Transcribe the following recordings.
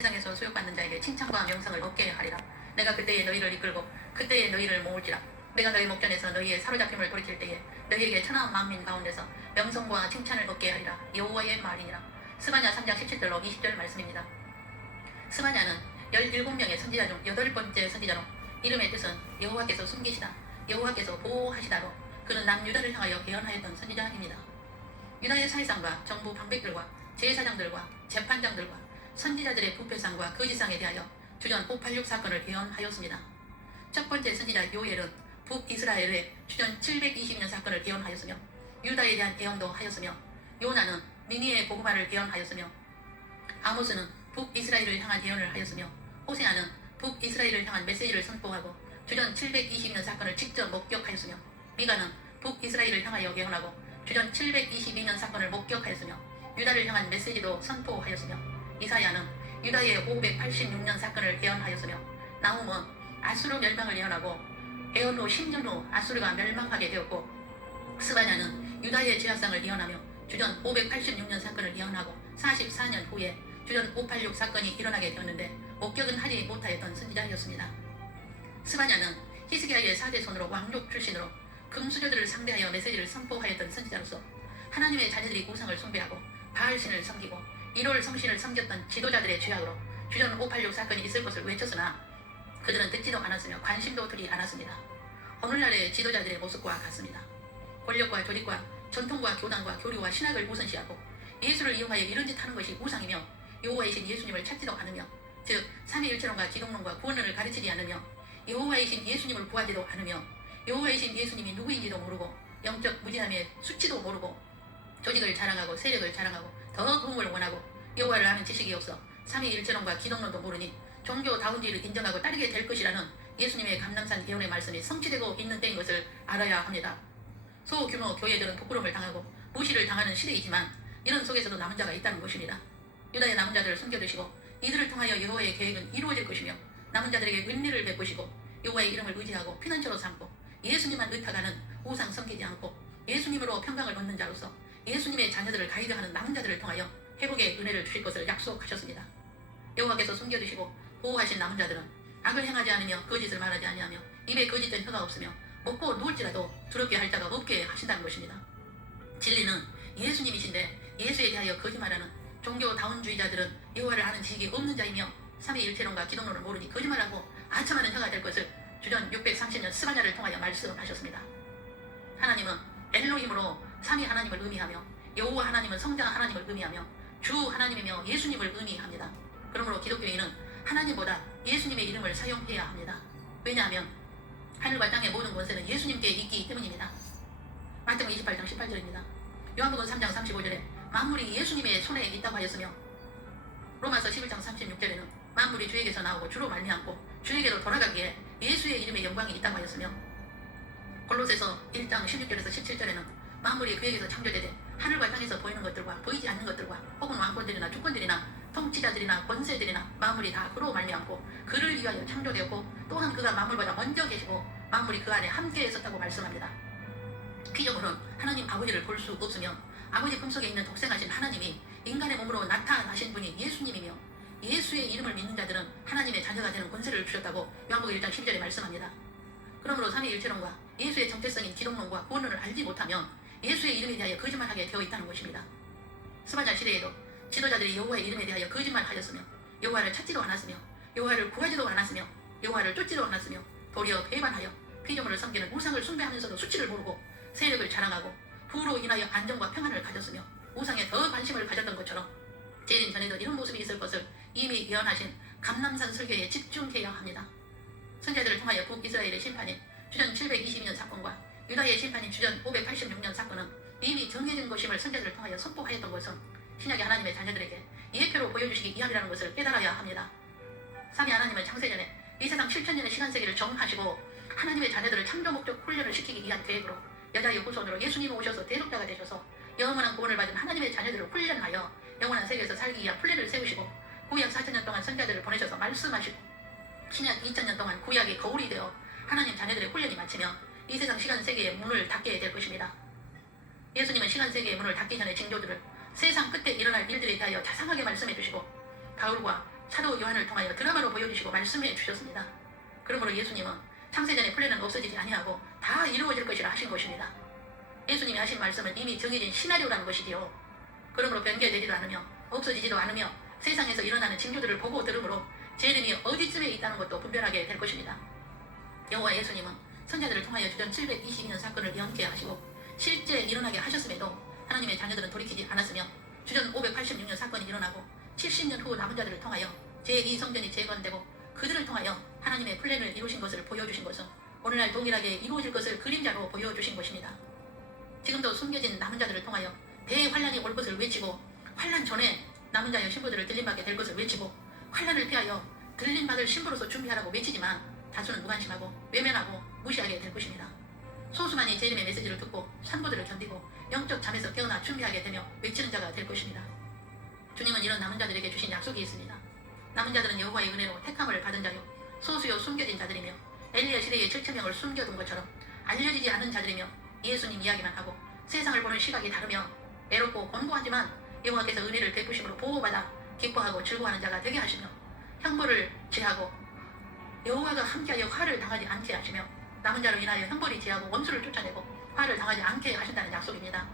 세상에서 수욕받는 자에게 칭찬과 명성을 얻게 하리라. 내가 그때에 너희를 이끌고 그때에 너희를 모을지라. 내가 너희 목전에서 너희의 사로잡힘을 돌이킬 때에 너희에게 천하한 만민 가운데서 명성과 칭찬을 얻게 하리라. 여호와의 말이니라. 스바냐 3장 17절로 20절 말씀입니다. 스바냐는 17명의 선지자 중 8번째 선지자로 이름의 뜻은 여호와께서 숨기시다, 여호와께서 보호하시다로 그는 남유다를 향하여 예언하였던 선지자입니다. 유다의 사회상과 정부 방백들과 제사장들과 재판장들과 선지자들의 부패상과 거짓상에 대하여 주전 586 사건을 예언하였습니다. 첫 번째 선지자 요엘은 북이스라엘의 주전 720년 사건을 예언하였으며 유다에 대한 예언도 하였으며 요나는 니니의 복음화를 예언하였으며 아모스는 북이스라엘을 향한 예언을 하였으며 호세아는 북이스라엘을 향한 메시지를 선포하고 주전 720년 사건을 직접 목격하였으며 미가는 북이스라엘을 향하여 예언하고 주전 722년 사건을 목격하였으며 유다를 향한 메시지도 선포하였으며 이사야는 유다의 586년 사건을 예언하였으며 나훔은 아수르 멸망을 예언하고 예언 후 10년 후 아수르가 멸망하게 되었고 스바냐는 유다의 제압상을 예언하며 주전 586년 사건을 예언하고 44년 후에 주전 586 사건이 일어나게 되었는데 목격은 하지 못하였던 선지자였습니다. 스바냐는 히스기야의 4대 손으로 왕족 출신으로 금수저들을 상대하여 메시지를 선포하였던 선지자로서 하나님의 자녀들이 우상을 숭배하고 바알신을 섬기고 이롤 성신을 섬겼던 지도자들의 죄악으로 주전 586 사건이 있을 것을 외쳤으나 그들은 듣지도 않았으며 관심도 두지 않았습니다. 오늘날의 지도자들의 모습과 같습니다. 권력과 조직과 전통과 교단과 교류와 신학을 우선시하고 예수를 이용하여 이런 짓 하는 것이 우상이며 여호와이신 예수님을 찾지도 않으며 즉 삼위일체론과 기독론과 구원론을 가르치지 않으며 여호와이신 예수님을 구하지도 않으며 여호와이신 예수님이 누구인지도 모르고 영적 무지함의 수치도 모르고 조직을 자랑하고 세력을 자랑하고 더 도움을 원하고 여호와를 아는 지식이 없어 삼위일체론과 기독론도 모르니 종교다운지를 인정하고 따르게 될 것이라는 예수님의 감람산 예언의 말씀이 성취되고 있는 때인 것을 알아야 합니다. 소규모 교회들은 부끄러움을 당하고 무시를 당하는 시대이지만 이런 속에서도 남은 자가 있다는 것입니다. 유다의 남은 자들을 숨겨두시고 이들을 통하여 여호와의 계획은 이루어질 것이며 남은 자들에게 은혜를 베푸시고 여호와의 이름을 의지하고 피난처로 삼고 예수님만 의탁하는 우상 섬기지 않고 예수님으로 평강을 얻는 자로서 예수님의 자녀들을 가이드하는 남은 자들을 통하여 회복의 은혜를 주실 것을 약속하셨습니다. 여호와께서 숨겨두시고 보호하신 남은 자들은 악을 행하지 않으며 거짓을 말하지 아니하며 입에 거짓된 혀가 없으며 먹고 누울지라도 두렵게 할 자가 없게 하신다는 것입니다. 진리는 예수님이신데 예수에 대하여 거짓말하는 종교다운주의자들은 여호와를 아는 지식이 없는 자이며 삼위일체론과 기독론을 모르니 거짓말하고 아첨하는 혀가 될 것을 주전 630년 스바냐를 통하여 말씀하셨습니다. 하나님은 엘로힘으로 삼위 하나님을 의미하며 여호와 하나님은 성자 하나님을 의미하며 주 하나님이며 예수님을 의미합니다. 그러므로 기독교인은 하나님보다 예수님의 이름을 사용해야 합니다. 왜냐하면 하늘과 땅의 모든 권세는 예수님께 있기 때문입니다. 마태복음 28장 18절입니다. 요한복음 3장 35절에 만물이 예수님의 손에 있다고 하였으며 로마서 11장 36절에는 만물이 주에게서 나오고 주로 말미암고 주에게로 돌아가기에 예수의 이름의 영광이 있다고 하였으며 골로새서 1장 16절에서 17절에는 만물이 그에게서 창조되되 하늘과 땅에서 보이는 것들과 보이지 않는 것들과 혹은 왕권들이나 주권들이나 통치자들이나 권세들이나 만물이 다 그로 말미암고 그를 위하여 창조되었고 또한 그가 만물보다 먼저 계시고 만물이 그 안에 함께 있었다고 말씀합니다. 피적으로는 하나님 아버지를 볼 수 없으며 아버지 품속에 있는 독생하신 하나님이 인간의 몸으로 나타나신 분이 예수님이며 예수의 이름을 믿는 자들은 하나님의 자녀가 되는 권세를 주셨다고 요한복음 1장 12절에 말씀합니다. 그러므로 삼위일체론과 예수의 정체성인 기독론과 구원론을 알지 못하면 예수의 이름에 대하여 거짓말하게 되어 있다는 것입니다. 스바냐 시대에도 지도자들이 여호와의 이름에 대하여 거짓말하였으며 여호와를 찾지도 않았으며 여호와를 구하지도 않았으며 여호와를 쫓지도 않았으며 도리어 배반하여 피조물을 섬기는 우상을 숭배하면서도 수치를 모르고 세력을 자랑하고 부로 인하여 안정과 평안을 가졌으며 우상에 더 관심을 가졌던 것처럼 재림 전에도 이런 모습이 있을 것을 이미 예언하신 감람산 설교에 집중해야 합니다. 선지자들을 통하여 북이스라엘의 심판인 주전 722년 사건과 유다의 심판인 주전 586년 사건은 이미 정해진 것임을 선지자들을 통하여 선포하였던 것은 신약의 하나님의 자녀들에게 예표로 보여주시기 위함이라는 것을 깨달아야 합니다. 삼위 하나님은 창세전에 이 세상 7천년의 시간세기를 정하시고 하나님의 자녀들을 창조 목적 훈련을 시키기 위한 계획으로 여자의 후손으로 예수님이 오셔서 대속자가 되셔서 영원한 구원을 받은 하나님의 자녀들을 훈련하여 영원한 세계에서 살기 위한 플랜을 세우시고 구약 4천년 동안 선지자들을 보내셔서 말씀하시고 신약 2000년 동안 구약이 거울이 되어 하나님 자녀들의 훈련이 마치며 이 세상 시간세계의 문을 닫게 될 것입니다. 예수님은 시간세계의 문을 닫기 전에 징조들을 세상 끝에 일어날 일들에 대하여 자상하게 말씀해 주시고 바울과 사도 요한을 통하여 드라마로 보여주시고 말씀해 주셨습니다. 그러므로 예수님은 창세전의 플랜은 없어지지 아니하고 다 이루어질 것이라 하신 것입니다. 예수님이 하신 말씀은 이미 정해진 시나리오라는 것이지요. 그러므로 변개되지도 않으며 없어지지도 않으며 세상에서 일어나는 징조들을 보고 들으므로 재림이 어디쯤에 있다는 것도 분별하게 될 것입니다. 여호와 예수님은 선자들을 통하여 주전 722년 사건을 명쾌 하시고 실제 일어나게 하셨음에도 하나님의 자녀들은 돌이키지 않았으며 주전 586년 사건이 일어나고 70년 후 남은 자들을 통하여 제2성전이 재건되고 그들을 통하여 하나님의 플랜을 이루신 것을 보여주신 것은 오늘날 동일하게 이루어질 것을 그림자로 보여주신 것입니다. 지금도 숨겨진 남은 자들을 통하여 대환란이 올 것을 외치고 환란 전에 남은 자의 신부들을 들림받게 될 것을 외치고 환란을 피하여 들림받을 신부로서 준비하라고 외치지만 다수는 무관심하고 외면하고 무시하게 될 것입니다. 소수만이 재림의 메시지를 듣고 산보들을 견디고 영적 잠에서 깨어나 준비하게 되며 외치는 자가 될 것입니다. 주님은 이런 남은 자들에게 주신 약속이 있습니다. 남은 자들은 여호와의 은혜로 택함을 받은 자요 소수요 숨겨진 자들이며 엘리야 시대의 7,000명을 숨겨둔 것처럼 알려지지 않은 자들이며 예수님 이야기만 하고 세상을 보는 시각이 다르며 외롭고 곤고하지만 여호와께서 은혜를 베푸심으로 보호받아 기뻐하고 즐거워하는 자가 되게 하시며 형벌을 제하고 여호와가 함께하여 화를 당하지 않게 하시며 남은 자로 인하여 형벌이 제하고 원수를 쫓아내고 화를 당하지 않게 하신다는 약속입니다.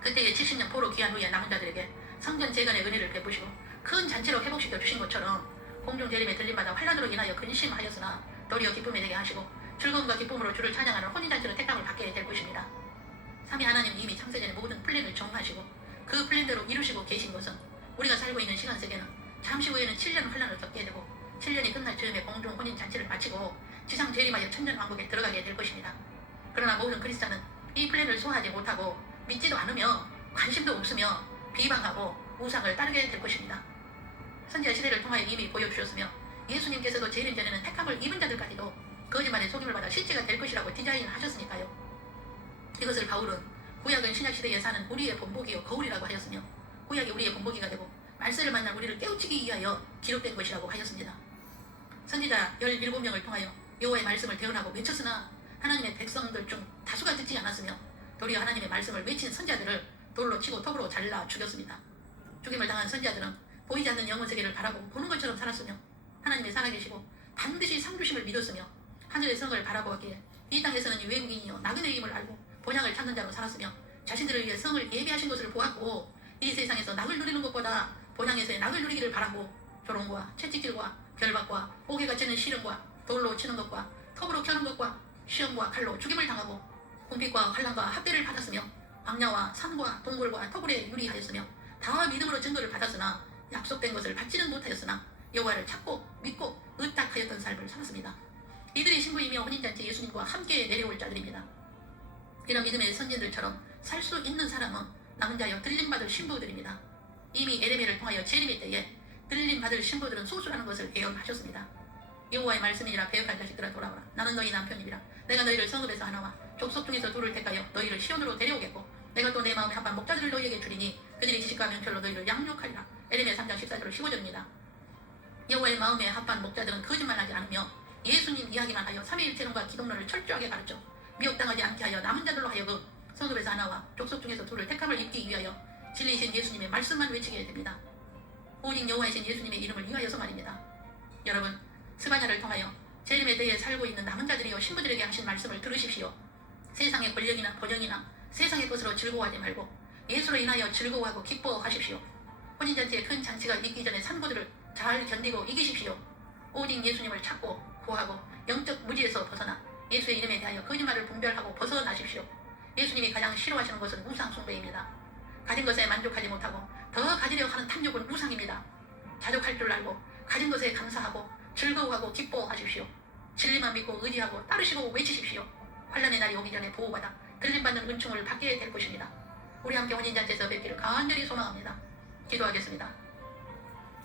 그때의 70년 포로 귀한 후에 남은 자들에게 성전 재건의 은혜를 베푸시고 큰 잔치로 회복시켜 주신 것처럼 공중 재림에 들림받아 환란으로 인하여 근심하였으나 도리어 기쁨이 되게 하시고 즐거움과 기쁨으로 주를 찬양하는 혼인잔치로 택함을 받게 될 것입니다. 삼위 하나님 이미 창세전의 모든 플랜을 정하시고 그 플랜대로 이루시고 계신 것은 우리가 살고 있는 시간 세계는 잠시 후에는 7년 환란을 겪게 되고 7년이 끝날 즈음에 공중 혼인잔치를 마치고 지상 재림하여 천년왕국에 들어가게 될 것입니다. 그러나 모든 그리스도는 이 플랜을 소화하지 못하고 믿지도 않으며 관심도 없으며 비방하고 우상을 따르게 될 것입니다. 선지자 시대를 통하여 이미 보여주셨으며 예수님께서도 재림 전에는 택함을 입은 자들까지도 거짓말에 속임을 받아 실제가 될 것이라고 디자인하셨으니까요. 이것을 바울은 구약은 신약시대에 사는 우리의 본보기요 거울이라고 하였으며 구약이 우리의 본보기가 되고 말세를 만날 우리를 깨우치기 위하여 기록된 것이라고 하였습니다. 선지자 17명을 통하여 여호와의 말씀을 대언하고 외쳤으나 하나님의 백성들 중 다수가 듣지 않았으며 도리어 하나님의 말씀을 외친 선지자들을 돌로 치고 톱으로 잘라 죽였습니다. 죽임을 당한 선지자들은 보이지 않는 영혼 세계를 바라고 보는 것처럼 살았으며 하나님의 살아계시고 반드시 상주심을 믿었으며 하늘의 성을 바라보았기에 이 땅에서는 외국인이요 나그네임을 알고 본향을 찾는 자로 살았으며 자신들을 위해 성을 예비하신 것을 보았고 이 세상에서 낙을 누리는 것보다 본향에서의 낙을 누리기를 바라고 조롱과 채찍질과 결박과 옥에 갇히는 시름과 돌로 치는 것과 톱으로 켜는 것과 시험과 칼로 죽임을 당하고 궁핍과 환난과 학대를 받았으며 광야와 산과 동굴과 터굴에 유리하였으며 다 믿음으로 증거를 받았으나 약속된 것을 받지는 못하였으나 여호와를 찾고 믿고 의탁하였던 삶을 살았습니다. 이들이 신부이며 혼인잔치 예수님과 함께 내려올 자들입니다. 이런 믿음의 선진들처럼 살 수 있는 사람은 남은 자여 들림받을 신부들입니다. 이미 에레미야를 통하여 재림의 때에 들림받을 신부들은 소수라는 것을 예언하셨습니다. 여호와의 말씀이니라 배역한 자식들아 돌아오라. 나는 너희 남편이라. 내가 너희를 성읍에서 하나와 족속 중에서 둘을 택하여 너희를 시온으로 데려오겠고 내가 또 내 마음에 합한 목자들을 너희에게 주리니 그들이 지식과 명철로 너희를 양육하리라. 에레미야 3장 14절로 15절입니다. 여호와의 마음에 합한 목자들은 거짓말하지 않으며 예수님 이야기만 하여 삼위일체론과 기독론을 철저하게 가르쳐 미혹당하지 않게 하여 남은 자들로 하여금 성읍에서 하나와 족속 중에서 둘을 택함을 입기 위하여 진리이신 예수님의 말씀만 외치게 됩니다. 오직 여호와이신 예수님의 이름을 위하여서 말입니다. 여러분, 스바냐를 통하여 재림에 대해 살고 있는 남은 자들이여 신부들에게 하신 말씀을 들으십시오. 세상의 권력이나 번영이나 세상의 것으로 즐거워하지 말고 예수로 인하여 즐거워하고 기뻐하십시오. 혼인잔치의 큰 잔치가 있기 전에 산고들을 잘 견디고 이기십시오. 오직 예수님을 찾고 구하고 영적 무지에서 벗어나 예수의 이름에 대하여 거짓말을 분별하고 벗어나십시오. 예수님이 가장 싫어하시는 것은 우상 숭배입니다. 가진 것에 만족하지 못하고 더 가지려 하는 탐욕은 우상입니다. 자족할 줄 알고 가진 것에 감사하고 즐거워하고 기뻐하십시오. 진리만 믿고 의지하고 따르시고 외치십시오. 환란의 날이 오기 전에 보호받아 들림받는 은총을 받게 될 것입니다. 우리 함께 혼인잔치에서 뵙기를 간절히 소망합니다. 기도하겠습니다.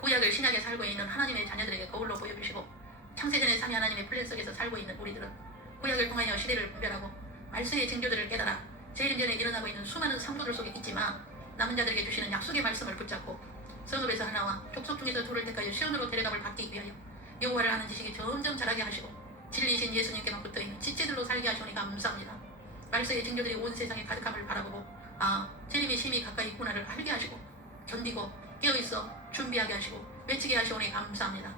구약을 신약에 살고 있는 하나님의 자녀들에게 거울로 보여주시고 창세전의 삼위 하나님의 플랜 속에서 살고 있는 우리들은 구약을 통하여 시대를 분별하고 말씀의 징조들을 깨달아 재림 전에 일어나고 있는 수많은 상도들 속에 있지만 남은 자들에게 주시는 약속의 말씀을 붙잡고 성읍에서 하나와 족속 중에서 둘을 택하여 시온으로 데려감을 받기 위하여 여호와를 아는 지식이 점점 자라게 하시고 진리이신 예수님께만 붙어있는 지체들로 살게 하시오니 감사합니다. 말씀의 징조들이 온 세상에 가득함을 바라보고 재림이 심히 가까이 있구나를 알게 하시고 견디고 깨어있어 준비하게 하시고 외치게 하시오니 감사합니다.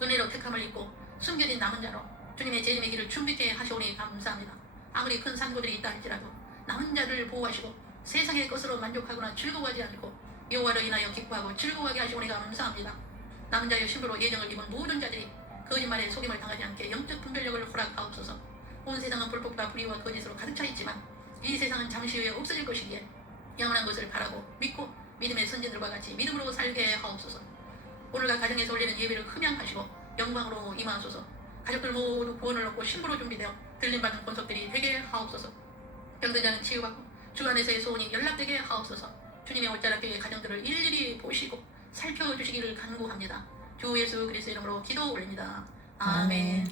은혜로 택함을 입고 숨겨진 남은 자로 주님의 재림의 길을 준비케 하시오니 감사합니다. 아무리 큰 산고들이 있다 할지라도 남은 자를 보호하시고 세상의 것으로 만족하거나 즐거워하지 않고 여호와를 인하여 기뻐하고 즐거워하게 하시오니 감사합니다. 남은 자의 신부로 예정을 입은 모든 자들이 거짓말에 속임을 당하지 않게 영적 분별력을 허락하옵소서. 온 세상은 불법과 불의와 거짓으로 가득 차 있지만 이 세상은 잠시 후에 없어질 것이기에 영원한 것을 바라고 믿고 믿음의 선진들과 같이 믿음으로 살게 하옵소서. 오늘과 가정에서 올리는 예배를 흠양하시고 영광으로 임하소서. 가족들 모두 구원을 얻고 신부로 준비되어 들림받는 권속들이 되게 하옵소서. 병든 자는 치유받고 주 안에서의 소원이 연락되게 하옵소서. 주님의 올자락교회 가정들을 일일이 보시고 살펴주시기를 간구합니다. 주 예수 그리스도의 이름으로 기도 올립니다. 아멘.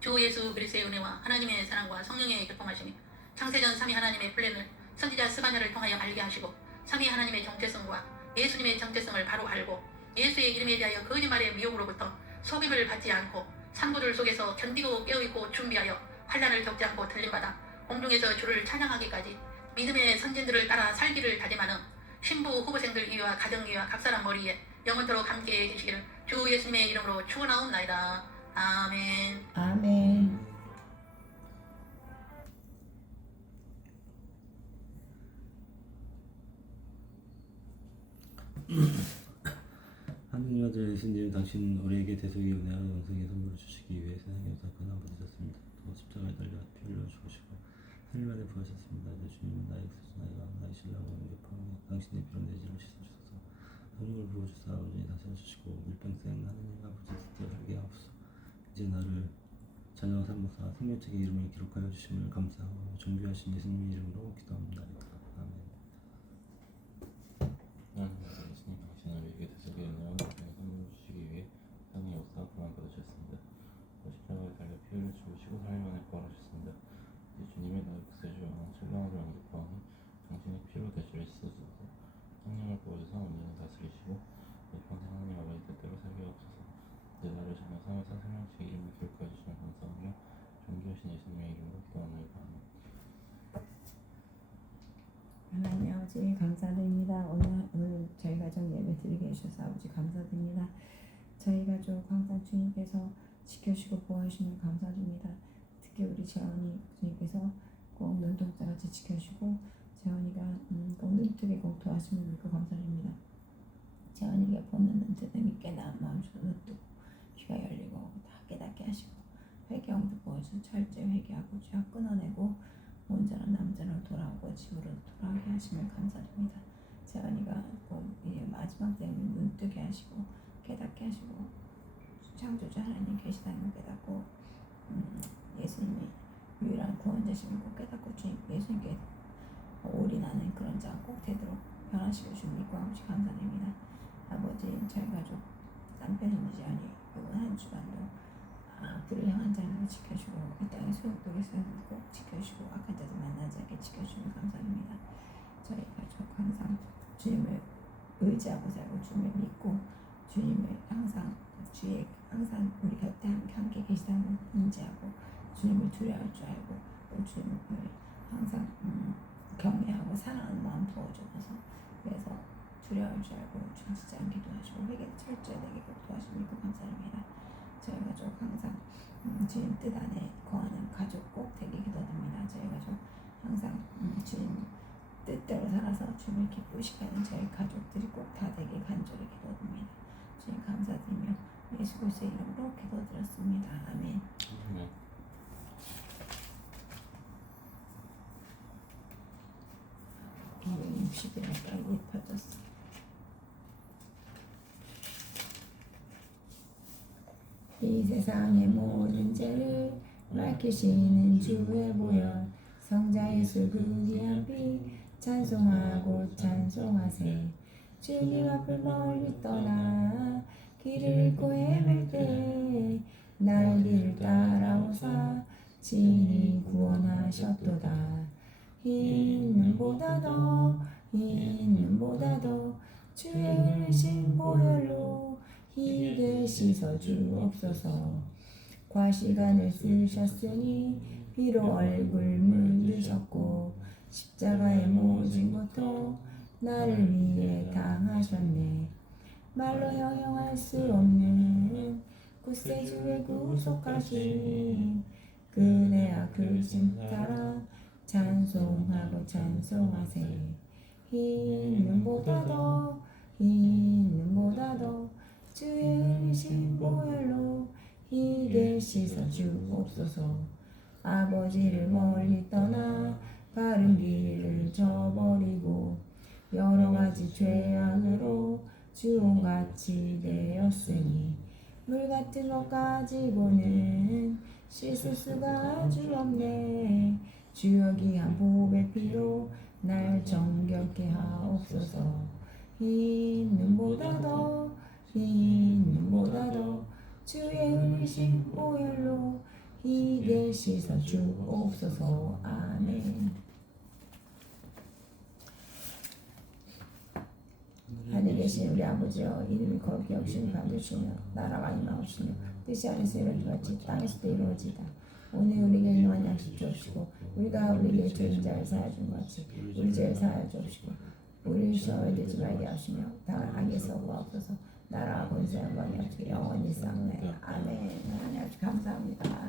주 예수 그리스도의 은혜와 하나님의 사랑과 성령의 교통하심이 창세전 3위 하나님의 플랜을 선지자 스바냐를 통하여 알게 하시고 3위 하나님의 정체성과 예수님의 정체성을 바로 알고 예수의 이름에 대하여 거짓말의 미혹으로부터 속임을 받지 않고 산고들 속에서 견디고 깨어있고 준비하여 환난을 겪지 않고 들림받아 공중에서 주를 찬양하기까지 믿음의 선진들을 따라 살기를 다짐하는 신부 후보생들 위와 가정 위와 각사람 머리에 영원토록 함께 계시기를 주 예수님의 이름으로 축원하옵나이다. 아멘. 아멘. 하느님 아들 예수님, 당신 우리에게 대속의 은혜와 영생의 선물을 주시기 위해 세상에서 고난 받으셨습니다. 또 십자가에 달려 피 흘려 죽으시고 3일 만에 부활하셨습니다. 이제 주님은 나의 구주 나의 신랑을 영접하며 당신의 피로 내 죄를 씻어주소서. 성령을 부어주사 온전히 다스려 주시고 일평생 하느님 아버지 뜻대로 살게 하옵소서. 이제 나를 자녀 삼모사 생명책의 이름을 기록하여 주심을 감사하고 존귀하신 예수님의 이름으로 기도합니다. 아멘. 예수님, 당신은 우리에게 대속의 은혜와 영생의 선물을 주시기 위해 세상에 오사 고난 받으셨습니다. 십자가에 달려 피 흘려 죽으시고 3일 만에 부활하셨습니다. 이제 주님의 나의 구세주와 신랑으로 영접하오니 당신의 피로 내 죄를 씻어주소서. 성령을 부어주사 온전히 다스리시고 일평생 하나님 아버지 뜻대로 살게 하옵소서. 이제 나를 자녀 삼에서 생명책의 이름을 기록하여 주시면 감사하며 존귀하신 예수님의 이름으로 기도하나이다. 아멘. 하나님 아버지 감사드립니다. 오늘 저희 가정 예배 드리게 해주셔서 아버지 감사드립니다. 저희 가족 항상 주님께서 지켜주시고 보호하시면 감사드립니다. 특히 우리 재원이 주님께서 꼭 눈동자같이 지켜주시고 재원이가 꼭 눈뜨게 꼭 도와주시면 믿고 감사드립니다. 재원이가 보는 눈뜨는 깨달은 마음으로 눈뜨고 귀가 열리고 다 깨닫게 하시고 회개함도 보여서 철저히 회개하고 죄악 끊어내고 온전한 남자로 돌아오고 집으로 돌아오게 하시면 감사드립니다. 재원이가 꼭 이제 마지막 때문에 눈뜨게 하시고 깨닫게 하시고 창조주 하나님 계시다는 걸 깨닫고 예수님이 유일한 구원자심을 꼭 깨닫고 주님 예수님께 올인하는 그런 자 꼭 되도록 변화시켜 주신 믿고 아버지 감사드립니다. 아버지 저희 가족 남편인 재원이 이번 한 주간도 불을 향한 자를 지켜주고 이 땅의 소용돌이에서 꼭 지켜주시고 악한 자들 만나지 않게 지켜주시면 감사합니다. 저희 가족 항상 주님을 의지하고 살고 주님을 믿고 주님을 항상 주의 항상 우리 곁에 함께 계시다는 인지하고 주님을 두려워할 줄 알고 또 주님을 항상 경외하고 사랑하는 마음 부어주면서 그래서 두려워할 줄 알고 죽지 않게 도와주고 회개를 철저히 내게 꼭 도와주시고 감사합니다. 저희 가족 항상 주님 뜻 안에 거하는 가족 꼭 되게 기도드립니다. 저희 가족 항상 주님 뜻대로 살아서 주님을 기쁘시게 하는 저희 가족들이 꼭 다 되게 간절히 기도드립니다. 주님 감사드리며 예수 그리스도의 이름으로 기도드렸습니다. 아멘. 아멘. 60일까지 예뻐졌어. 이 세상의 모든 죄를 밝히시는 주의 보혈 성자 예수 그 귀한 피 찬송하고 찬송하세. 주님 앞을 멀리 떠나 길을 잃고 헤맬 때 날 길을 따라오사 친히 구원하셨도다. 흰 눈보다 더 주의 흘리신 보혈로 희게 씻어주옵소서. 과시간을 쓰셨으니 비로 얼굴 물드셨고 십자가의 모진 것도 나를 위해 당하셨네. 말로 형용할 수 없는 구세주의 구속하신 그대와 크신 사랑 찬송하고 찬송하세. 흰 눈보다도 주의 흘리신 보혈로 희게 씻어 주옵소서. 아버지를 멀리 떠나 바른 길을 저버리고 여러 가지 죄악으로 주홍같이 되었으니 물 같은 것 가지고는 씻을 수가 아주 없네. 주여 귀한 보배 피로 날 정결케 하옵소서. 흰 눈보다도 주의 흘리신 보혈로 희게 씻어 주옵소서. 아멘. 하늘에 계신 우리 아버지여, 이름이 거룩히 여기시는 받으시며 나라가 임하옵시며 뜻이 하늘에서 이루어지같이 땅에서도 이루어지이다. 오늘 우리에게 일용할 양식 주옵시고 우리가 우리에게 죄인 자를 사하여 준 것 같이 우리 죄를 사하여 주옵시고 우리를 시험에 들지 말게 하시며 다만 악에서 구하옵소서. 나라와 권세와 영광이 없이 영원히 싸우네. 아멘. 하나님 아버지 감사합니다.